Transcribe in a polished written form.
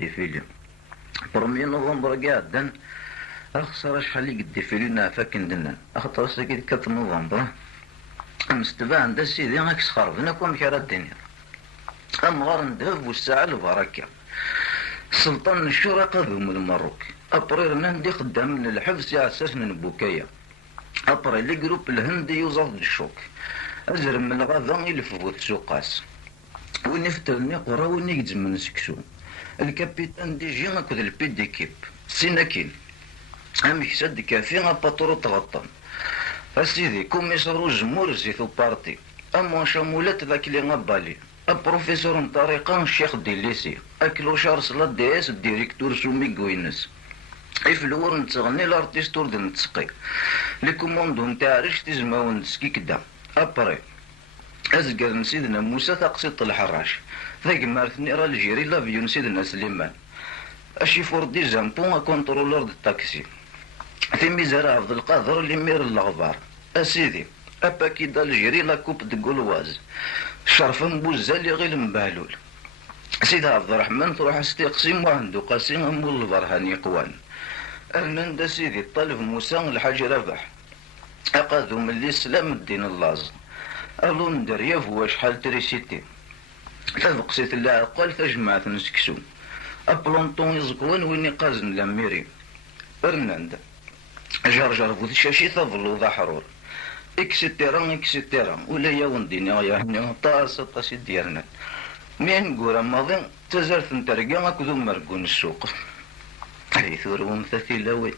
الديفيلي. 1 نوفمبر قاعدا اخسر شحال اللي قد ديفيلينا فاكن دنا اخطر ساكي 4 نوفمبر مستبان دا سيدي راك سخربنا كون كرا الدنيا امغار ندهب والساعه البركه سلطان الشرقاء بهم المروك ابرير نندي قدام من الحبس يا اساس من بوكايا ابري لي جروب الهندي يوزف الشوك ازر من الغذا يلفوت سوقاس وين يفترني قرا وين يجزم من سكسو الكابيتان دي جي ناكد البي ديكيب سيناكين ام يحسد كافي باترو تغطى اسيدي كوميسارو جمهور زيتو بارتي اما شمولات ذاك اللي غبالي البروفيسور طريقه الشيخ ديليسي اكلو شهر صلاه دي اس الديريكتور سومي كوينس يفلور نتغني الارتيستور د نتسقي لي كوموندو نتاع ريش تزماون نسكي كدا ابري ازقر نسيدنا موسى تقسيط الحراش ذاك مارثني راه الجيري لافيون سيدنا سليمان اشيفور دي زامبون كونترولور د الطاكسي في ميزان عبد القادر اللي مير الاخبار اسيدي اباكي دالجيري لا كوب دو غولواز شرف بوزالي غير مبهلول سيدي عبد الرحمن تروح استقسيم وعنده قاسم مول البرهاني قوان ارنندا سيدي طالب موسى الحاج ربح اقادو من الاسلام الدين اللاز الو ندرياف هو شحال تريسيتي تبقسيت العقل تجمعت نسكسو ابلونطون يزقون وين يقازن لاميري ارنندا جرجر بوذ شاشي تظلو ذا حرور اكسيتيرا ولا يا وندينا يا هنا طاس ديالنا مين قورا ماضي تزارت نترقى اكدو مرقون السوق هاي ثور ومثاثي لاوي